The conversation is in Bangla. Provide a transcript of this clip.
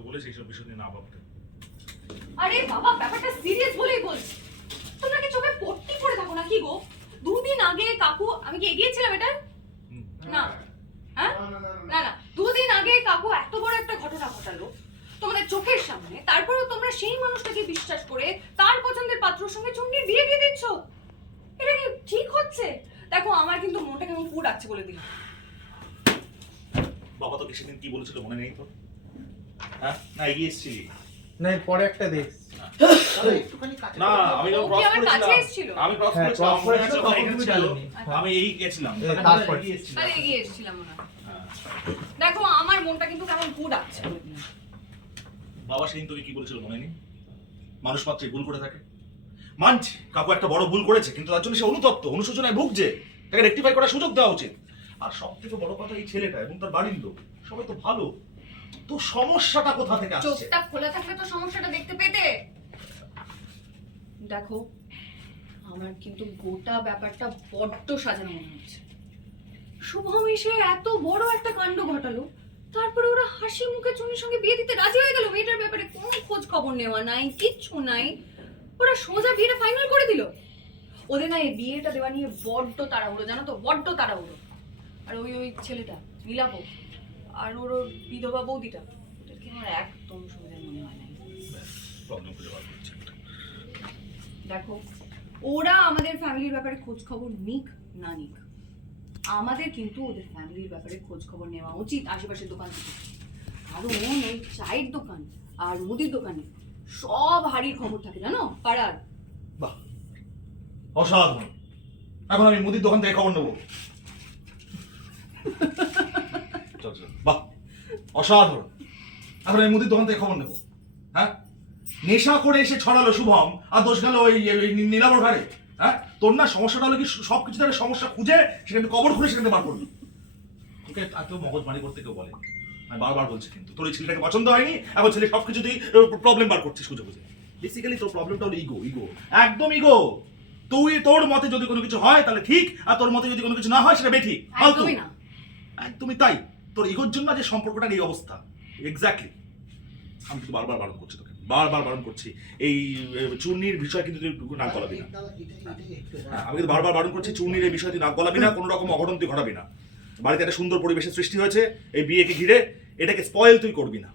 তোকে বলেছি এইসব বিষয় নিয়ে না ভাবতে। আরে বাবা ব্যাপারটা সিরিয়াস বলেই বলছি। তোমরা কি চোখে পট্টি পড়ে থাকো না কি গো? দুদিন আগে কাকু, আমি কি এগিয়েছিলাম এটা? না হ্যাঁ না না, দুদিন আগে কাকু এত বড় একটা ঘটনা ঘটালো তোমাদের চোখের সামনে, তারপরেও তোমরা সেই মানুষটাকে বিশ্বাস করে তার পছন্দের পাত্রর সঙ্গে চুন্নির বিয়ে দিয়ে দিচ্ছ। এটা কি ঠিক হচ্ছে? দেখো আমার কিন্তু মনটা কেমন পুড় আছে বলে দিলাম। বাবা তোকে সেদিন কি বলেছিল মনে নেই তোর? হ্যাঁ না এগিয়ে এসেছিলি না পরে একটা দেখ না? আমি ও ক্রস কি আমার কাছে করেছিলাম, এসেছিল? আমি ক্রস হ্যাঁ, করেছিলাম, cross করেছিল, আমি তখন এখানে তুমি ছিল, জানোনি। আমি এই গেছিলাম তারপর এগিয়ে এসেছিলাম। তাহলে এগিয়ে এসেছিলাম মনে হয়। হ্যাঁ। দেখো আমার মনটা কিন্তু কেমন পুড় আছে বলে দিলাম। বাবা সেদিন তোকে কি বলেছিল মনে নেই? মানুষ মাত্রই ভুল করে থাকে। মানছি কাকু একটা বড় ভুল করেছে, কিন্তু তার জন্য সে অনুতপ্ত, অনুশোচনায় ভুগছে, তাকে রেকটিফাই করার সুযোগ দেওয়া উচিত। আর সব থেকে বড় কথা এই ছেলেটা এবং তার বাড়ির লোক সবাই তো ভালো। তো সমস্যাটা কোথা থেকে আসছে? চোখটা খোলা থাকলে তো সমস্যাটা দেখতে পেতে। দেখো আমার কিন্তু গোটা ব্যাপারটা বড্ড সাজানো মনে হচ্ছে। শুভম এসে এত বড় একটা কাণ্ড ঘটালো, তারপরে ওরা হাসি মুখে চুনির সঙ্গে বিয়ে দিতে রাজি হয়ে গেল। মেয়েটার ব্যাপারে কোনো খোঁজ খবর নেওয়া নাই, কিচ্ছু নাই, ওরা সোজা বিয়েটা ফাইনাল করে দিল। ওদের না এই বিয়েটা দেওয়া নিয়ে বড্ড তাড়াহুড়ো, জানো তো, বড্ড তাড়াহুড়ো। আর ওই ওই ছেলেটা নীলাভ আর ওর ওর বিধবা বৌদিটা, ওদেরকে আমার একদম সুবিধা মনে হয় না। প্রবলেম খুঁজে বার করছে। দেখো ওরা আমাদের ফ্যামিলির ব্যাপারে খোঁজ খবর নিক না নিক, আমাদের কিন্তু ওদের ফ্যামিলির ব্যাপারে খোঁজ খবর নেওয়া উচিত আশেপাশের দোকান থেকে। কারণ ওই চায়ের দোকান আর মুদির দোকানে সব হাড়ির খবর থাকে জানো পাড়ার। বাহ অসাধারণ, এখন আমি মুদির দোকান থেকে খবর নেবো। চল চল, বাহ অসাধারণ, এখন আমি মুদির দোকান থেকে খবর নেবো। হ্যাঁ নেশা করে এসে ছড়ালো শুভম, আর দোষ গেল ওই নীলাবর ঘাড়ে। হ্যাঁ তোর না সমস্যাটা হলো কি সবকিছু তাহলে সমস্যা খুঁজে সেখানে কবর খুঁড়ে সেখানে বার করবি। তোকে আর কেউ মগজমারি করতে কেউ বলে, আমি বারবার বলছি কিন্তু তোর এই ছেলেটাকে পছন্দ হয়নি, এখন ছেলে সবকিছুতেই প্রবলেম বার করছিস খুঁজে খুঁজে। বেসিক্যালি তোর প্রবলেমটা হলো ইগো, ইগো, একদম ইগো। তুই তোর মতে যদি কোনো কিছু হয় তাহলে ঠিক, আর তোর মতে যদি কোনো কিছু না হয় সেটা বেঠিক। ফালতু, একদমই না। একদমই তাই। তোর ইগোর জন্য যে সম্পর্কটার এই অবস্থা, এক্স্যাক্টলি। আমি কিন্তু বারবার বারণ করছি তোকে, বারবার বারণ করছি, এই চূর্ণির বিষয় কিন্তু তুই নাক গলাবি না। হ্যাঁ, আমি কিন্তু বারবার বারণ করছি, চূর্ণির এই বিষয় তুই নাক গলাবি না, কোনো রকম অঘটন তুই ঘটাবি না। বাড়িতে একটা সুন্দর পরিবেশের সৃষ্টি হয়েছে এই বিয়েকে ঘিরে, এটাকে স্পয়েল তুই করবি না।